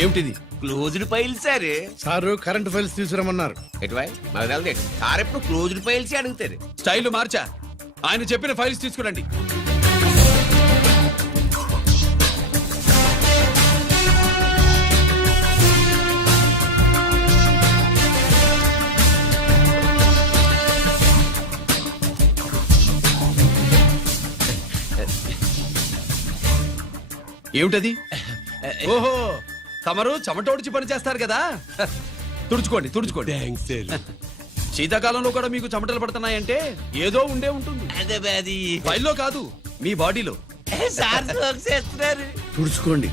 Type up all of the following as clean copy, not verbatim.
ఏమిటిది? Closed file sir. Sir current files తీసుకురమ్మన్నారు. ఎటువై మాకు తెలదు. సార్ ఎప్పుడు క్లోజ్డ్ ఫైల్స్ అడుగుతారు. స్టైల్ మార్చా. ఆయన చెప్పిన ఫైల్స్ తీసుకురండి. ఏమిటది? ఓహో, తమరు చెమటోడిచి పని చేస్తారు కదా. తుడుచుకోండి తుడుచుకోండి. శీతాకాలంలో కూడా మీకు చెమటలు పడుతున్నాయంటే ఏదో ఉండే ఉంటుంది. అది ఫైల్లో కాదు, మీ బాడీలో. సార్ జోక్స్ చేస్తున్నారు. తుడుచుకోండి.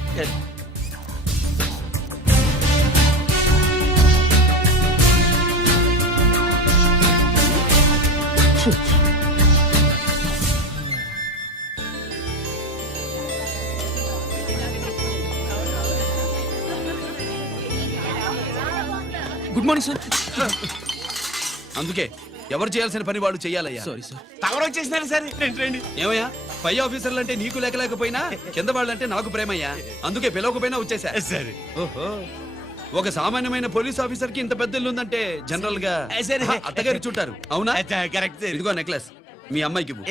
Good morning sir. అందుకే ఎవరు చేయాల్సిన పని వాళ్ళు చెయ్యాలయ్యా. Sorry sir. తమరు వచ్చేసినారు సార్. రండి. ఏమయ్యా, పై ఆఫీసర్లు అంటే నీకు లేకపోయినా కింద వాళ్ళంటే నాకు ప్రేమయ్యా. అందుకే పిలవకపోయినా వచ్చేసా. సరే. ఓహో, ఒక సామాన్యమైన పోలీస్ ఆఫీసర్ కి ఇంత పెద్ద ఇల్లు ఉందంటే జనరల్ గా అత్తగారు చుట్టారు. అవునా? కరెక్ట్. ఇదిగో నెక్లెస్ మీ అమ్మాయికి ఇవ్వు.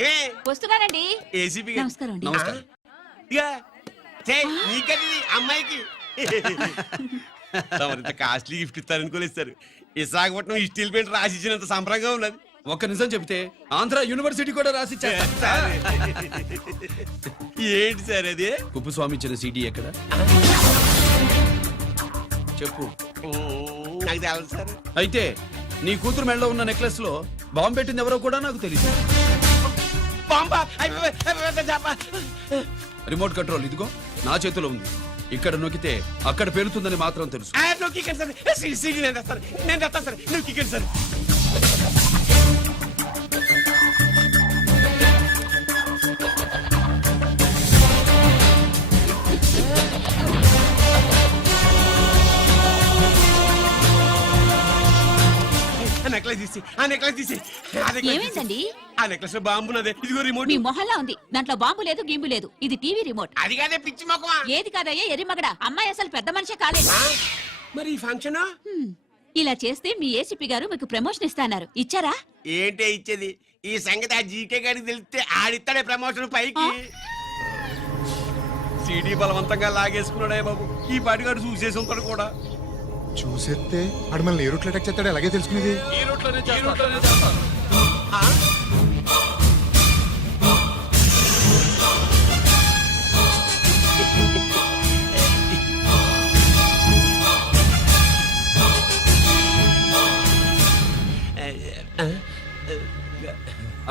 వస్తున్నానండి. ఏసీపీ నమస్కారం అండి. నమస్కారం. నీకది అమ్మాయికి తమరింత కాస్ట్లీ గిఫ్ట్ ఇస్తారనుకోలేదు సార్. విశాఖపట్నం ఈ స్టీల్ పెయింట్ రాసి ఇచ్చినంత సంబరంగా ఉన్నది. ఒక్క నిజం చెప్తే ఆంధ్ర యూనివర్సిటీ కూడా రాసిచ్చా. ఏంటి సార్ అది? కుప్పస్వామి ఇచ్చిన సీడీ ఎక్కడ చెప్పు. నాకు తెలదు సార్. అయితే నీ కూతురు మెడలో ఉన్న నెక్లెస్ లో బాంబు పెట్టింది ఎవరో కూడా నాకు తెలియదు. రిమోట్ కంట్రోల్ ఇదిగో నా చేతిలో ఉంది. ఇక్కడ నొక్కితే అక్కడ పేలుతుందని మాత్రం తెలుసు. ఏమైందండి? ఆ నెక్లెస్ లో బాంబు ఉన్నదే. ఇదిగో రిమోట్. మీ మొహల్లా ఉంది. దాంట్లో బాంబు లేదు గింబు లేదు. ఇది టీవీ రిమోట్. అది కాదే పిచ్చి మొక్కమా. ఏది కాదయ్యా ఎరిమగడ. అమ్మాయి అసలు పెద్ద మనిషే కాలేదు. మరి ఈ ఫంక్షన్ ఇలా చేస్తే మీ ఏసీపీ గారు మీకు ప్రమోషన్ ఇస్తాన్నారు. ఇచ్చారా? ఏంటే ఇచ్చేది? ఈ సంగతి ఆ జీకే గారికి తెలిస్తే ఆడిస్తాడే ప్రమోషన్ పైకి. సీడీ బలవంతంగా లాగేసుకున్నాడే బాబు. ఈ పాటిగాడు చూసేసి ఉంటాడు కూడా. చూసేస్తే అడు మనల్ని ఏ రూట్లో అటాక్ చేస్తాడు ఎలాగే తెలుసుకునేది. ఈ రూట్లోనే చేస్తాను.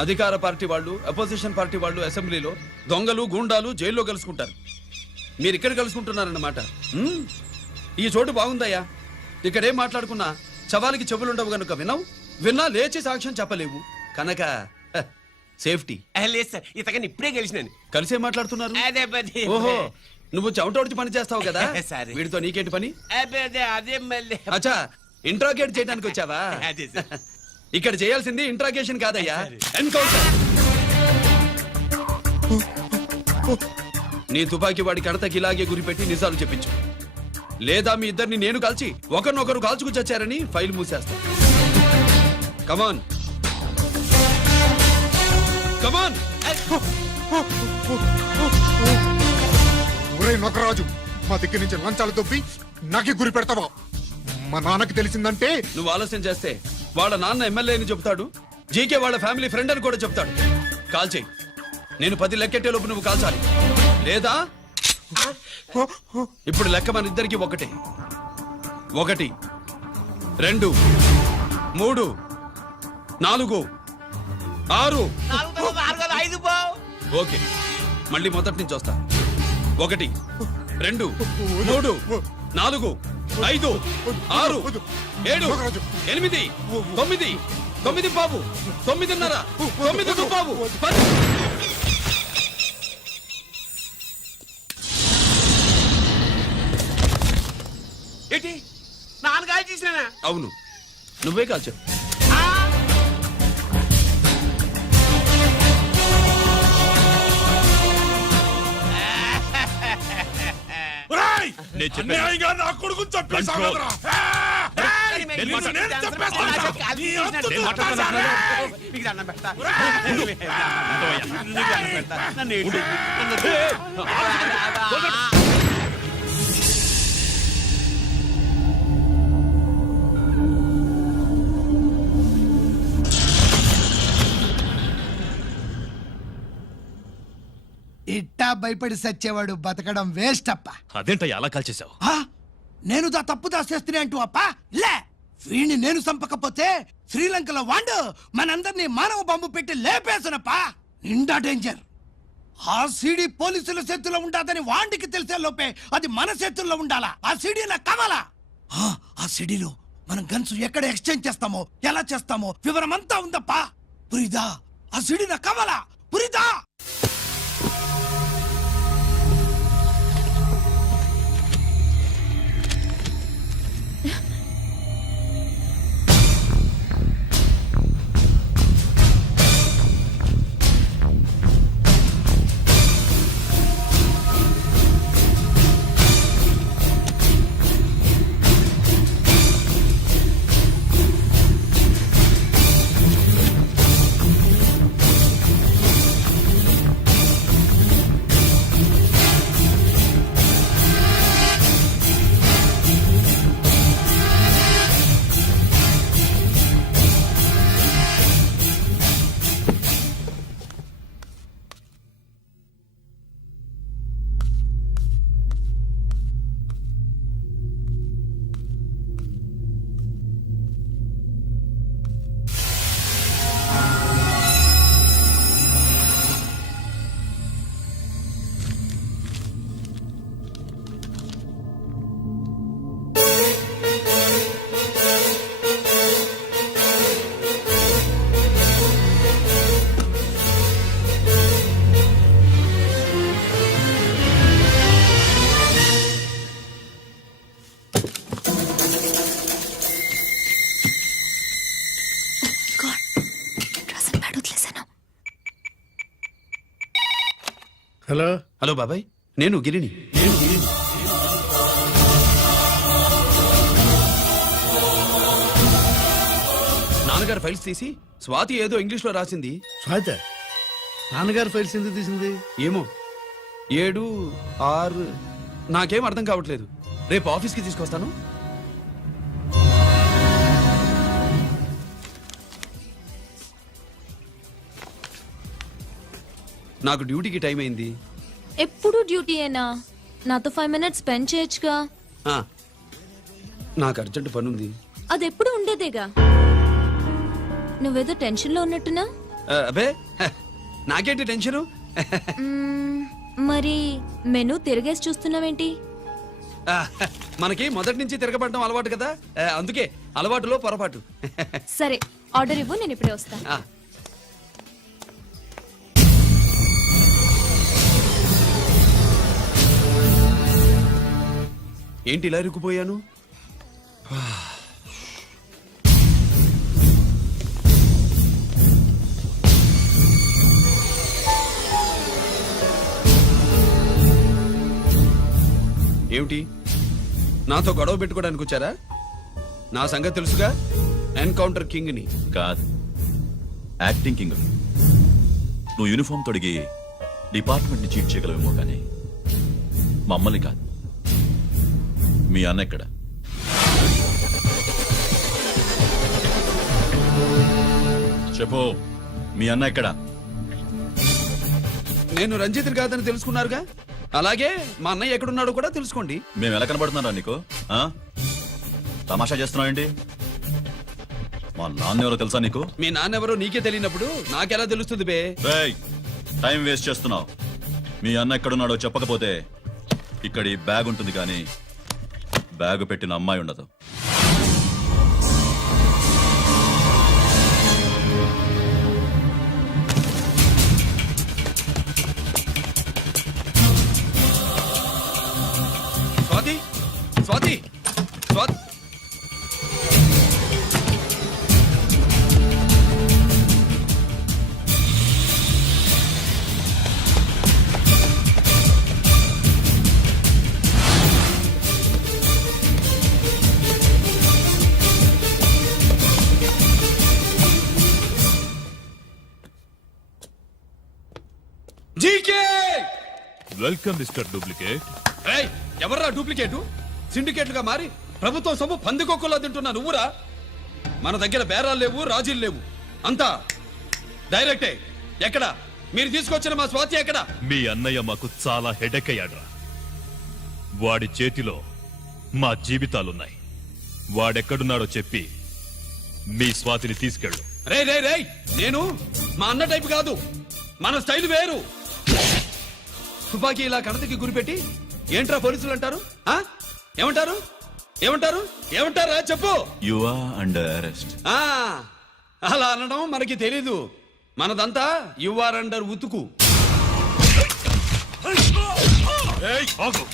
అధికార పార్టీ వాళ్ళు, అపోజిషన్ పార్టీ వాళ్ళు అసెంబ్లీలో, దొంగలు గూండాలు జైల్లో కలుసుకుంటారు. మీరు ఇక్కడ కలుసుకుంటున్నారన్నమాట. ఈ చోటు బాగుందయ్యా. ఇక్కడేం మాట్లాడుకున్నా శవాలకి చెవులుండవు గనుక విన్నా లేచి సాక్ష్యం చెప్పలేవు కనుక సేఫ్టీ. లేదు సార్, ఇతగాని ఇప్పుడే కలిసినాను. కలిసే మాట్లాడుతున్నారు. అదే ఓహో, నువ్వు చెమటోడిచి పని చేస్తావు కదా. సరే. వీడితో నీకేంటి పని? అదే మళ్ళీ. అచ్చా, ఇంట్రాగేట్ చేయడానికి వచ్చావా? అదే సార్. ఇక్కడ చేయాల్సింది ఇంట్రాగేషన్ కాదయ్యా, ఎన్కౌంటర్. నీ తుపాకీ వాడి కడతకి ఇలాగే గురిపెట్టి నిజాలు చెప్పించు. లేదా మీ ఇద్దరిని నేను కాల్చి ఒకరినొకరు కాల్చుకు చచ్చారని ఫైల్ మూసేస్తా. కమాన్ కమాన్. ఒరే నొకరాజు, మా దగ్గర నుంచి లంచాలు దొబ్బి నాకే గురి పెడతావా? మా నాన్నకి తెలిసిందంటే నువ్వు ఆలస్యం చేస్తే వాళ్ళ నాన్న ఎమ్మెల్యే అని చెప్తాడు, జీకే వాళ్ళ ఫ్యామిలీ ఫ్రెండ్ అని కూడా చెప్తాడు. కాల్ చేయి. నేను 10 లెక్కెట్టే లోపు నువ్వు కాల్చాలి. లేదా ఇప్పుడు లెక్క మన ఇద్దరికి ఒకటే. 1 2 3 4 6. ఓకే, మళ్ళీ మొదటి నుంచి వస్తా. 1 2 3 4 5 6 7 8 9 9 బాబు 9:30 9 బాబు 10. ఏంటి నాన్నగారు చేసినా? అవును, నువ్వే కాల్చావు. నేను చెప్పేది అన్యాయంగా నా కొడుకుని చంపేశావు Control. కదరా? నేను నిన్ను నేను చంపేస్తాను. నీ అంతు నేను చూస్తాను. మాట్లాడుతున్నాను. మీకు దండం పెడతా. నీకు దండం పెడతా. నన్ను ఏంటి? ఇట్టా భయపడి సచ్చేవాడు బతకడం వేస్ట్ అప్ప అదేంటయ్యా అలా కాల్చేశావు ఆ? నేను తప్పు దాచేస్తున్నా అంటూ అప్ప లే వీణ్ణి నేను చంపకపోతే శ్రీలంకలో వాండు మనందరినీ మానవ బాంబు పెట్టి లేపేసునప్ప నిండా డేంజర్ ఆ సీడీ పోలీసుల చేతుల్లో ఉండాదని వాండికి తెలిసే లోపే అది మన చేతుల్లో ఉండాలా ఆ సీడీ నాకు కావాలా ఆ సీడీలో మనం గన్స్ ఎక్కడ ఎక్స్చేంజ్ చేస్తామో ఎలా చేస్తామో వివరం అంతా ఉందప్పా పురిదా ఆ సీడీ నాకు కావాలా పురిదా హలో హలో బాబాయ్ నేను గిరిని నాన్నగారు ఫైల్స్ తీసి స్వాతి ఏదో ఇంగ్లీష్ లో రాసింది. స్వాతి నాన్నగారు ఫైల్స్ ఎందుకు తీసింది? ఏమో 7, 6 నాకేం అర్థం కావట్లేదు. రేపు ఆఫీస్కి తీసుకొస్తాను. నాకు డ్యూటీకి టైం అయింది. ఎప్పుడు డ్యూటీయేనా? నాతో 5 minutes స్పెండ్ చేయొచ్చుగా. ఆ, నాకు అర్జెంట్ పని ఉంది. అది ఎప్పుడు ఉండేదేగా. నువ్వేదో టెన్షన్ లో ఉన్నట్టునా? అబే నాకేంటి టెన్షను? మరి మెనూ తిరిగేసి చూస్తున్నావేంటి? మనకి మొదటి నుంచి తిరగబడడం అలవాటు కదా, అందుకే అలవాటులో పొరపాటు. సరే ఆర్డర్ ఇవ్వు, నేను ఇప్పుడే వస్తాను. ఆ, ఏంటి ఇలా ఇరుక్కుపోయాను? ఏమిటి నాతో గొడవ పెట్టుకోవడానికి వచ్చారా? నా సంగతి తెలుసుగా, ఎన్కౌంటర్ కింగ్ ని. కాదు, యాక్టింగ్ కింగ్. నువ్వు యూనిఫామ్ తొడిగి డిపార్ట్మెంట్ ని చీట్ చేయగలవేమో కానీ మమ్మల్ని కాదు. మీ అన్న ఎక్కడ? చెప్పు, మీ అన్న ఎక్కడ? నేను రంజిత్ కాదని తెలుసుకున్నారుగా, అలాగే మా అన్నయ్య ఎక్కడున్నాడో కూడా తెలుసుకోండి. మేము ఎలా కనబడుతున్నారా నీకు? ఆ? తమాషా చేస్తున్నావేంటి? మా నాన్న ఎవరో తెలుసా నీకు? మీ నాన్నెవరో నీకే తెలియనప్పుడు నాకెలా తెలుస్తుంది బే? రేయ్, టైం వేస్ట్ చేస్తున్నావు. మీ అన్న ఎక్కడున్నాడో చెప్పకపోతే ఇక్కడ ఈ బ్యాగ్ ఉంటుంది కానీ బ్యాగ్ పెట్టిన అమ్మాయి ఉండదు. Swathi Swathi Swathi welcome mister duplicate. ఏయ్, ఎవర్రా డూప్లికేటు? సిండికేట్లుగా మారి ప్రభుత్వం సొమ్ము పందికొక్కులా తింటున్నా నువ్వురా? మన దగ్గర బేరాలు లేవు, రాజీలు లేవు, అంతా డైరెక్టే. ఎక్కడ మీరు తీసుకొచ్చిన మా స్వాతి ఎక్కడ? మీ అన్నయ్య మాకు చాలా హెడెక్ అయ్యాడ్రా. వాడి చేతిలో మా జీవితాలున్నాయి. వాడెక్కడున్నాడో చెప్పి మీ స్వాతిని తీసుకెళ్ళు. రే రే రే, నేను మా అన్న టైపు కాదు, మన స్టైల్ వేరు. తుపాకీ ఇలా కణతకి గురిపెట్టి ఏంట్రా పోలీసులు అంటారు? ఆ? ఏమంటారు? ఏమంటారు? ఏమంటారా చెప్పు. You are under arrest. ఆ, అలా అనడం మనకి తెలీదు. మనదంతా యువర్ అండర్ ఉతుకు. ఏయ్, ఆగు.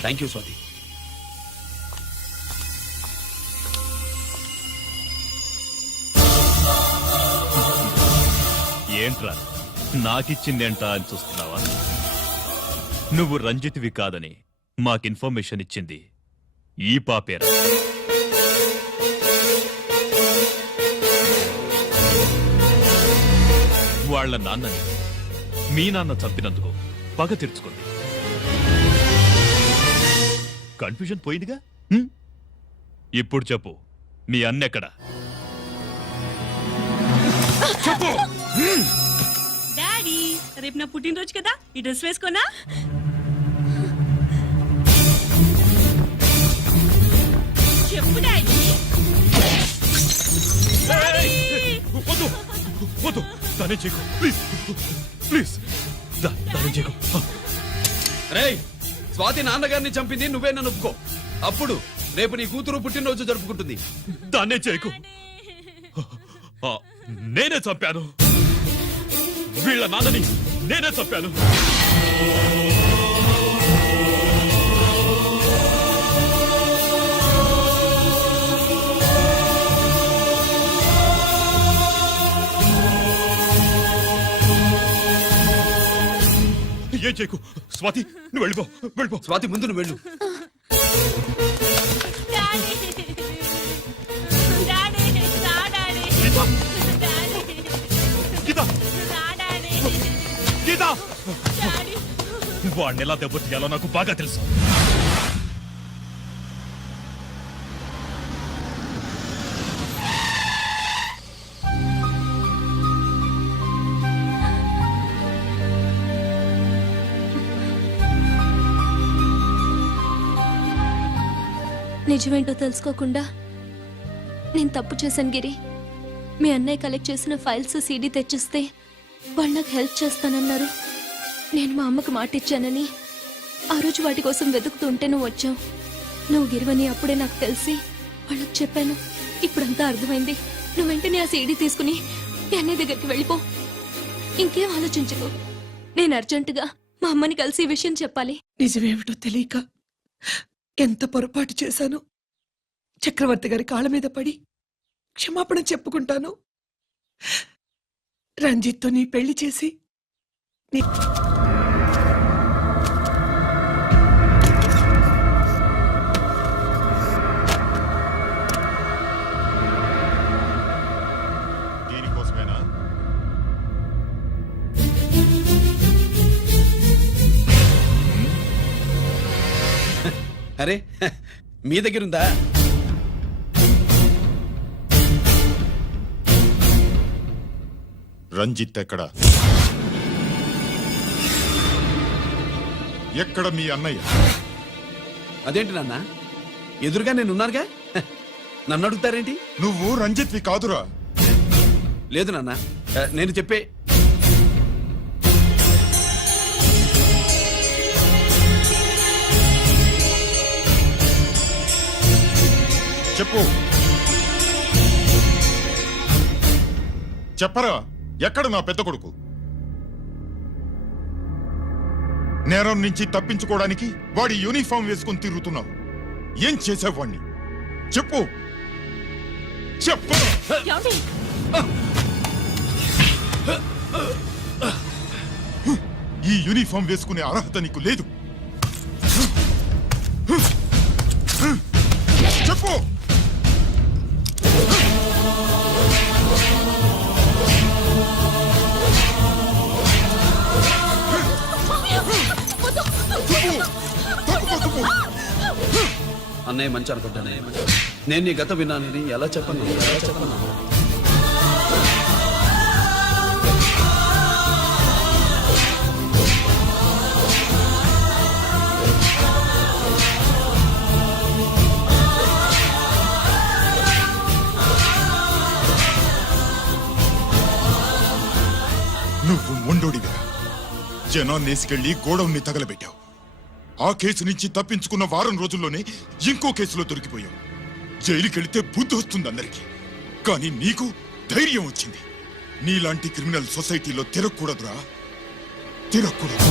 Thank you Swati. ఏంట్రా నాకిచ్చిందేంటా అని చూస్తున్నావా? నువ్వు రంజిత్వి కాదని మాకు ఇన్ఫర్మేషన్ ఇచ్చింది ఈ పాపేరా. వాళ్ళ నాన్నని మీ నాన్న చంపినందుకు పగ తీర్చుకుంది. కన్ఫ్యూజన్ పోయిందిగా. ఇప్పుడు చెప్పు, మీ అన్నెక్కడా? డాడీ, రేపు నా పుట్టినరోజు కదా, ఈ డ్రెస్ వేసుకోనా? చెప్పు డాడీ. వద్దు వద్దు, దానే చేయకు ప్లీజ్ ప్లీజ్, దానే చేయకు. రేయ్, స్వాతి నాన్నగారిని చంపింది నువ్వే నన్ను ఒప్పుకో. అప్పుడు రేపు నీ కూతురు పుట్టినరోజు జరుపుకుంటుంది. దాన్నే చేయకు. నేనే చంపాను, వీళ్ళ నాన్నని నేనే చంపాను. ఏం చేయకు స్వాతి, నువ్వు వెళ్ళిపో వెళ్ళిపో. స్వాతి ముందు నువ్వు వెళ్ళు. డాడీ, డాడీ, రా డాడీ. డాడీ, గీత రా డాడీ. గీత, డాడీ. వాడిని ఎలా దెబ్బతీయాలో నాకు బాగా తెలుసు. నిజమేంటో తెలుసుకోకుండా నేను తప్పు చేశాను గిరి. మీ అన్నయ్య కలెక్ట్ చేసిన ఫైల్స్ సీడీ తెచ్చిస్తే వాళ్ళు నాకు హెల్ప్ చేస్తానన్నారు. నేను మా అమ్మకు మాట ఇచ్చానని ఆ రోజు వాటి కోసం వెతుకుతూ ఉంటే నువ్వు వచ్చావు. నువ్వు గిరివని అప్పుడే నాకు తెలిసి వాళ్ళకి చెప్పాను. ఇప్పుడంతా అర్థమైంది. నువ్వు వెంటనే ఆ సీడీ తీసుకుని మీ అన్నయ్య దగ్గరికి వెళ్ళిపో. ఇంకేం ఆలోచించకు. నేను అర్జెంటుగా మా అమ్మని కలిసి ఈ విషయం చెప్పాలి. నిజమేమిటో తెలియక ఎంత పొరపాటు చేశాను. చక్రవర్తి గారి కాళ్ళ మీద పడి క్షమాపణ చెప్పుకుంటాను. రంజిత్తో నీ పెళ్లి చేసి దీనికోసమేనా? అరే, మీ దగ్గరుందా? రంజిత్ ఎక్కడ? ఎక్కడ మీ అన్నయ్య? అదేంటి నాన్న, ఎదురుగా నేనున్నానుగా, నన్ను అడుగుతారేంటి? నువ్వు రంజిత్వి కాదురా. లేదు నాన్న, నేను చెప్పే చెప్పు చెప్పరా, ఎక్కడ నా పెద్ద కొడుకు? నేరం నుంచి తప్పించుకోవడానికి వాడి యూనిఫామ్ వేసుకుని తిరుగుతున్నావు. ఏం చేసావు వాణ్ణి? చెప్పు చెప్పు. ఏమండి? ఈ యూనిఫామ్ వేసుకునే అర్హత నీకు లేదు. చెప్పు. అన్నయ్య మంచి అనుకుంటానే. నేను నీ గత విన్నానని ఎలా చెప్పను? నువ్వు మొండోడిగా జనాన్నేసుకెళ్లి గోడౌన్ని తగలబెట్టావు. ఆ కేసు నుంచి తప్పించుకున్న వారం రోజుల్లోనే ఇంకో కేసులో దొరికిపోయావు. జైలుకెళ్తే బుద్ధి వస్తుంది అందరికీ, కానీ నీకు ధైర్యం వచ్చింది. నీలాంటి క్రిమినల్ సొసైటీలో తిరగకూడదురా, తిరగకూడదు.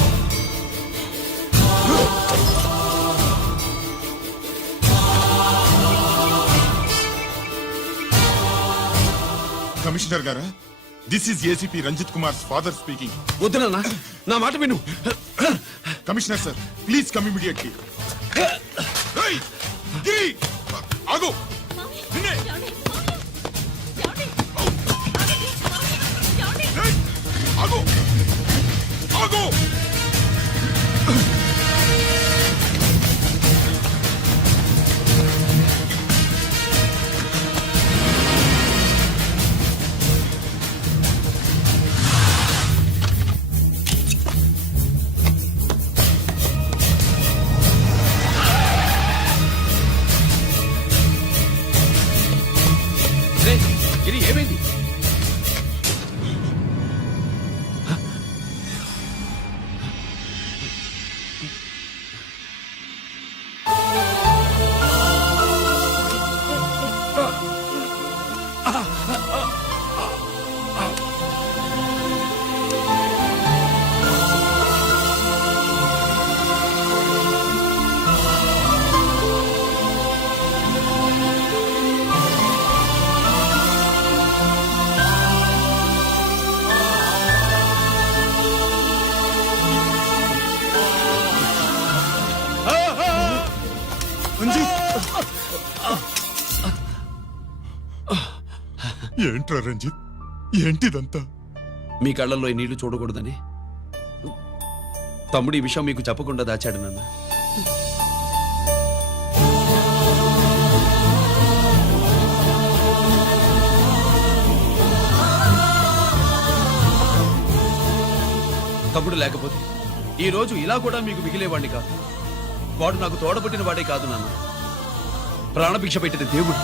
కమిషనర్ గారా, this is ACP Ranjith Kumar father speaking. వద్దు నాన్న, నా మాట విను. Commissioner sir, please come immediately. ఆగు. నిన్నే. ఏయ్, ఆగు. ఆగు. రేయ్, గిరి ఏమైంది? ఏంట్రా రంజిత్, ఏంటిదంతా? మీ కళ్ళల్లో ఈ నీళ్లు చూడకూడదని తమ్ముడు ఈ విషయం మీకు చెప్పకుండా దాచాడు నాన్న. తమ్ముడు లేకపోతే ఈ రోజు ఇలా కూడా మీకు మిగిలేవాడిని కాదు. వాడు నాకు తోడబుట్టిన వాడే కాదు నాన్న, ప్రాణభిక్ష పెట్టిన దేవుడు.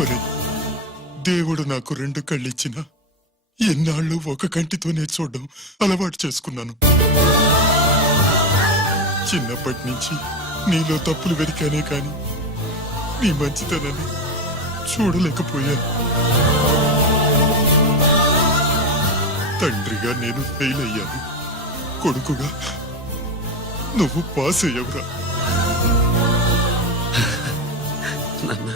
ఒరే, దేవుడు నాకు 2 కళ్ళిచ్చిన ఎన్నాళ్ళు ఒక కంటితోనే చూడడం అలవాటు చేసుకున్నాను. చిన్నప్పటి నుంచి నీలో తప్పులు వెతికానే కాని నీ మంచితనాన్ని చూడలేకపోయాను. తండ్రిగా నేను ఫెయిల్ అయ్యాను, కొడుకుగా నువ్వు పాస్ అయ్యవురా. నాన్న